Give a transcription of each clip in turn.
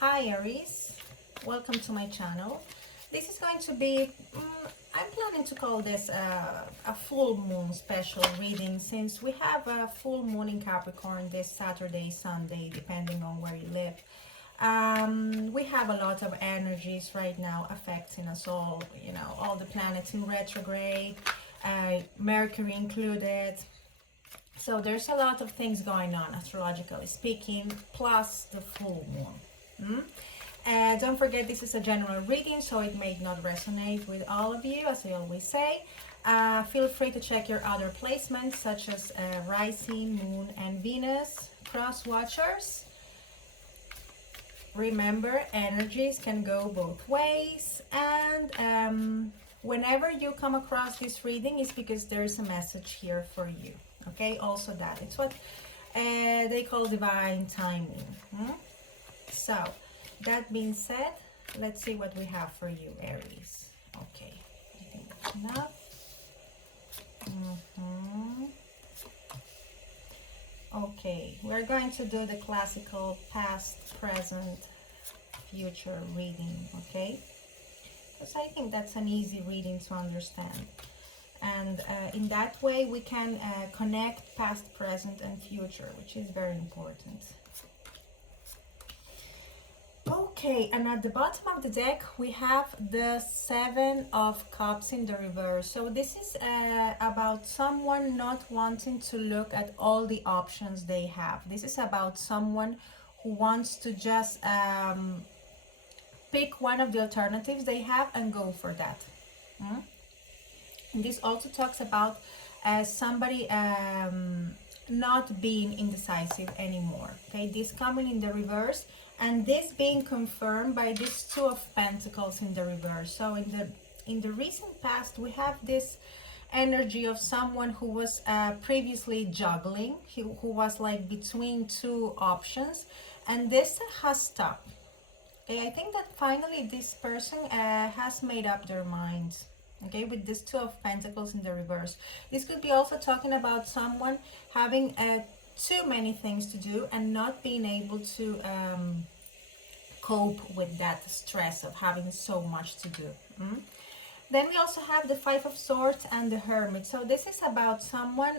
Hi Aries, welcome to my channel. This is going to be, I'm planning to call this a full moon special reading, since we have a full moon in Capricorn this Saturday, Sunday, depending on where you live. We have a lot of energies right now affecting us all, all the planets in retrograde, Mercury included. So there's a lot of things going on astrologically speaking, plus the full moon. Don't forget, this is a general reading, so it may not resonate with all of you, as I always say. Feel free to check your other placements, such as rising, moon, and Venus, cross watchers. Remember, energies can go both ways, and whenever you come across this reading, it's because there's a message here for you. Okay, also that it's what they call divine timing. So that being said, let's see what we have for you, Aries. Okay, I think that's enough. Okay, we're going to do the classical past, present, future reading. Okay, because I think that's an easy reading to understand. And in that way we can connect past, present, and future, which is very important. Okay, and at the bottom of the deck we have the Seven of Cups in the reverse. So this is about someone not wanting to look at all the options they have. This is about someone who wants to just pick one of the alternatives they have and go for that. And this also talks about somebody not being indecisive anymore. Okay, this coming in the reverse, and this being confirmed by this Two of Pentacles in the reverse. So in the recent past, we have this energy of someone who was previously juggling, who was like between two options, and this has stopped. Okay, I think that finally this person has made up their minds. Okay, with this Two of Pentacles in the reverse. This could be also talking about someone having too many things to do and not being able to cope with that stress of having so much to do. Then we also have the Five of Swords and the Hermit. So this is about someone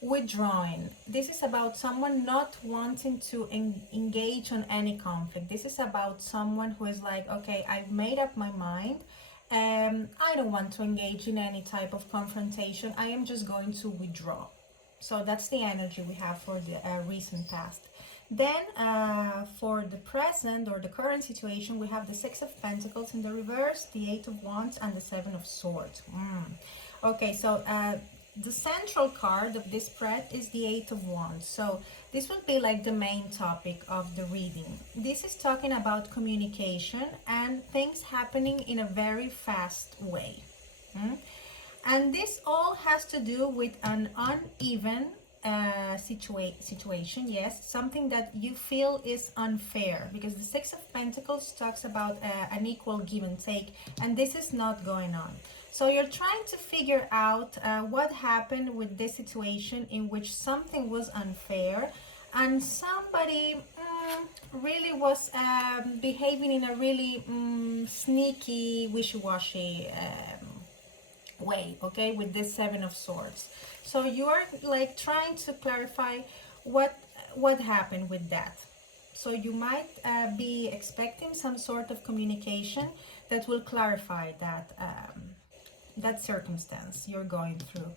withdrawing. This is about someone not wanting to engage on any conflict. This is about someone who is like, okay, I've made up my mind. I don't want to engage in any type of confrontation. I am just going to withdraw. So that's the energy we have for the recent past. Then for the present or the current situation, we have the Six of Pentacles in the reverse, the Eight of Wands, and the Seven of Swords. Okay, so the central card of this spread is the Eight of Wands. So this will be like the main topic of the reading. This is talking about communication and things happening in a very fast way. And this all has to do with an uneven situation. Yes, something that you feel is unfair, because the Six of Pentacles talks about an equal give and take, and this is not going on. So you're trying to figure out what happened with this situation in which something was unfair and somebody really was behaving in a really sneaky, wishy-washy way, okay, with this Seven of Swords. So you are like trying to clarify what happened with that. So you might be expecting some sort of communication that will clarify that that circumstance you're going through.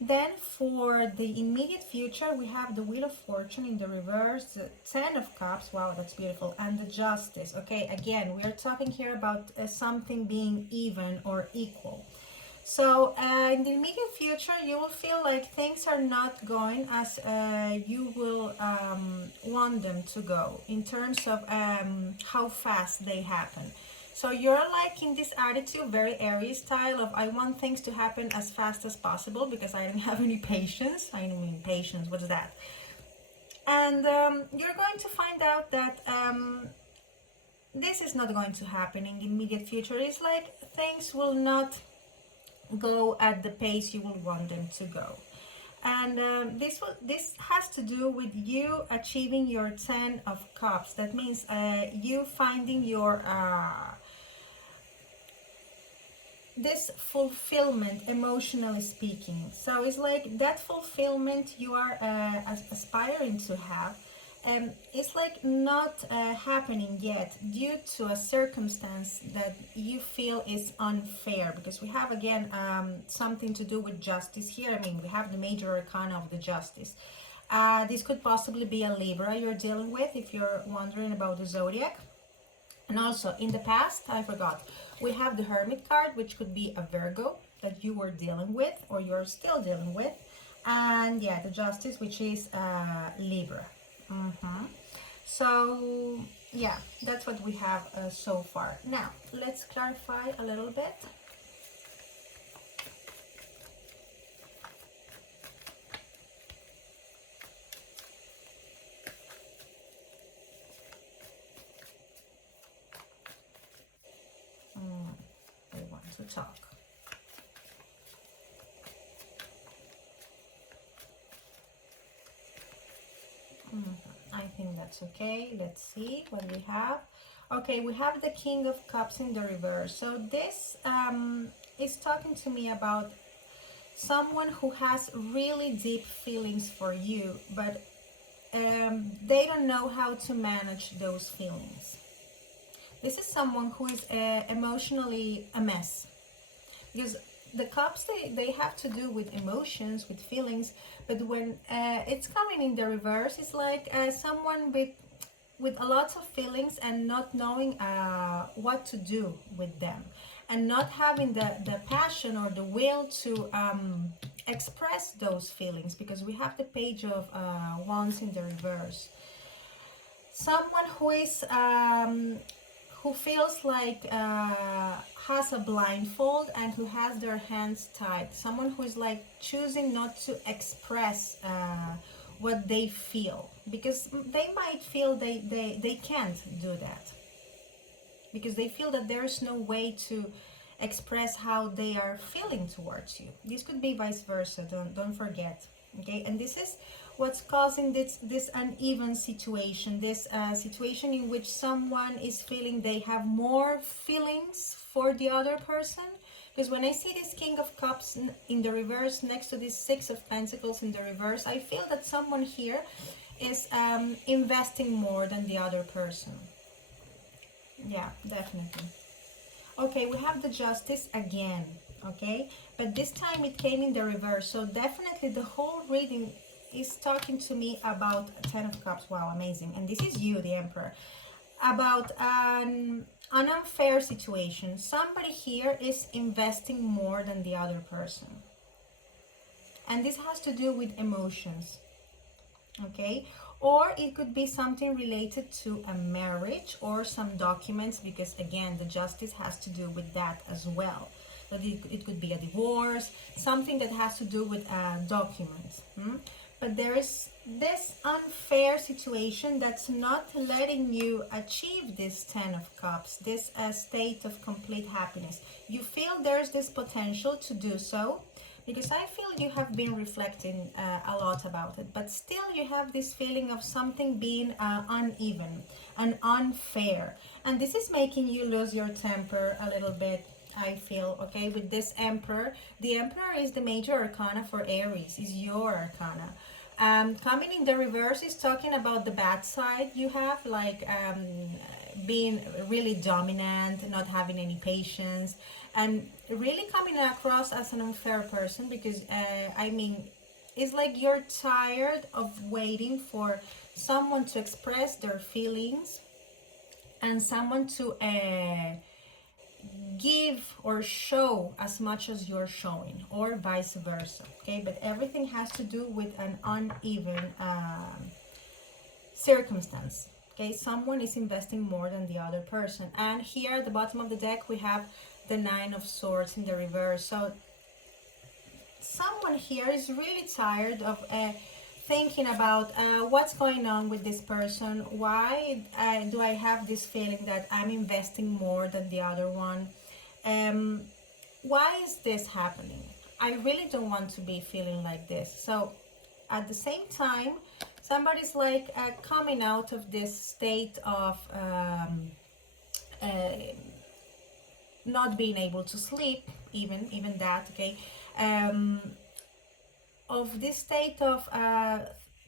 Then for the immediate future, we have the Wheel of Fortune in the reverse, the Ten of Cups, wow, that's beautiful, and the Justice. Okay, again, we are talking here about something being even or equal. So in the immediate future, you will feel like things are not going as you will want them to go in terms of how fast they happen. So you're like in this attitude, very Aries style of I want things to happen as fast as possible because I don't have any patience. I don't mean patience, what's that? And you're going to find out that this is not going to happen in the immediate future. It's like things will not go at the pace you will want them to go. And this has to do with you achieving your 10 of cups. That means you finding your this fulfillment, emotionally speaking. So it's like that fulfillment you are aspiring to have, it's like not happening yet due to a circumstance that you feel is unfair, because we have again something to do with justice here. I mean, we have the major arcana of the justice. This could possibly be a Libra you're dealing with if you're wondering about the zodiac. And also in the past, I forgot, we have the Hermit card, which could be a Virgo that you were dealing with or you're still dealing with. And yeah, the Justice, which is Libra. So yeah, that's what we have so far. Now, let's clarify a little bit. We want to talk. I think that's okay. Let's see what we have. Okay, we have the King of Cups in the reverse. So this is talking to me about someone who has really deep feelings for you, but they don't know how to manage those feelings. This is someone who is emotionally a mess, because the cups, they have to do with emotions, with feelings, but when it's coming in the reverse, it's like someone with a lot of feelings and not knowing what to do with them, and not having the passion or the will to express those feelings, because we have the Page of Wands in the reverse. Someone who is who feels like has a blindfold and who has their hands tied. Someone who is like choosing not to express what they feel, because they might feel they can't do that, because they feel that there's no way to express how they are feeling towards you. This could be vice versa, don't forget. Okay, and this is what's causing this uneven situation, this situation in which someone is feeling they have more feelings for the other person. Because when I see this King of Cups in the reverse next to this Six of Pentacles in the reverse, I feel that someone here is investing more than the other person. Yeah, definitely. Okay, we have the Justice again. Okay, but this time it came in the reverse, so definitely the whole reading is talking to me about Ten of Cups. Wow, amazing. And this is you, the Emperor, about an unfair situation. Somebody here is investing more than the other person, and this has to do with emotions. Okay, or it could be something related to a marriage or some documents, because again the Justice has to do with that as well. But it could be a divorce, something that has to do with documents. But there is this unfair situation that's not letting you achieve this Ten of Cups, this state of complete happiness. You feel there's this potential to do so, because I feel you have been reflecting a lot about it, but still you have this feeling of something being uneven and unfair. And this is making you lose your temper a little bit, I feel, okay, with this Emperor. The Emperor is the major arcana for Aries, is your arcana. Coming in the reverse is talking about the bad side you have, like being really dominant, not having any patience, and really coming across as an unfair person, because I mean, it's like you're tired of waiting for someone to express their feelings and someone to give or show as much as you're showing, or vice versa. Okay, but everything has to do with an uneven circumstance. Okay, someone is investing more than the other person. And here at the bottom of the deck we have the Nine of Swords in the reverse. So someone here is really tired of thinking about what's going on with this person. Why do I have this feeling that I'm investing more than the other one? Why is this happening? I really don't want to be feeling like this. So at the same time, somebody's like coming out of this state of uh, not being able to sleep, even that, okay, um, of this state of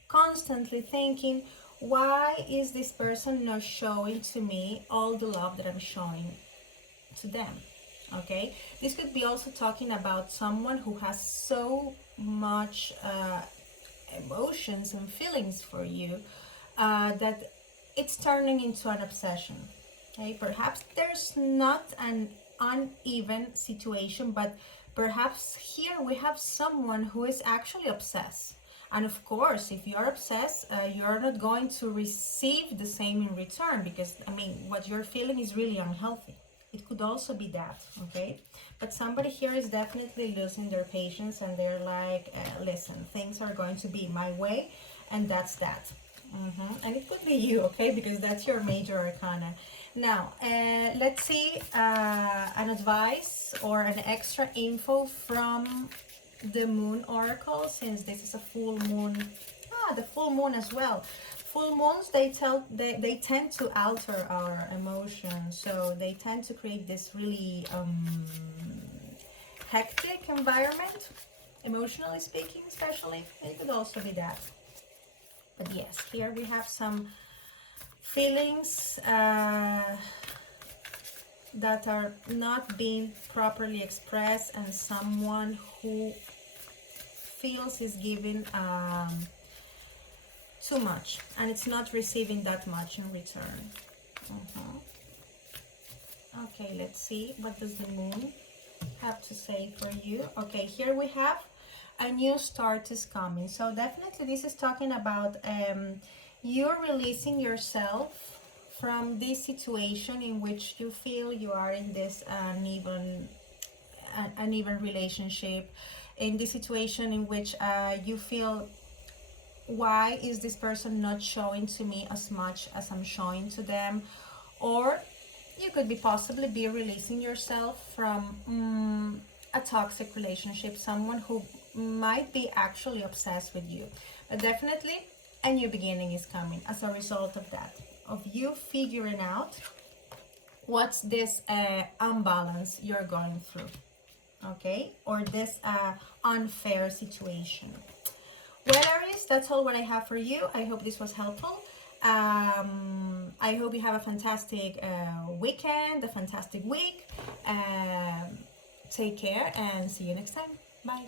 constantly thinking, why is this person not showing to me all the love that I'm showing to them? Okay, this could be also talking about someone who has so much emotions and feelings for you that it's turning into an obsession. Okay, perhaps there's not an uneven situation, but perhaps here we have someone who is actually obsessed. And of course, if you're obsessed, you're not going to receive the same in return, because I mean, what you're feeling is really unhealthy. It could also be that, okay? But somebody here is definitely losing their patience, and they're like, listen, things are going to be my way, and that's that. And it could be you, okay? Because that's your major arcana. Now, let's see an advice or an extra info from the moon oracle, since this is a full moon. The full moon as well. Full moons, they tend to alter our emotions, so they tend to create this really hectic environment, emotionally speaking, especially. It could also be that. But yes, here we have some feelings that are not being properly expressed, and someone who feels is giving too much, and it's not receiving that much in return. Okay, let's see, what does the moon have to say for you? Okay, here we have a new start is coming. So definitely this is talking about you're releasing yourself from this situation in which you feel you are in this uneven relationship, in this situation in which you feel, why is this person not showing to me as much as I'm showing to them? Or you could be possibly be releasing yourself from a toxic relationship, someone who might be actually obsessed with you. But definitely a new beginning is coming as a result of that, of you figuring out what's this unbalance you're going through, okay, or this unfair situation. Well, Aries, that's all what I have for you. I hope this was helpful. I hope you have a fantastic weekend, a fantastic week. Take care and see you next time. Bye.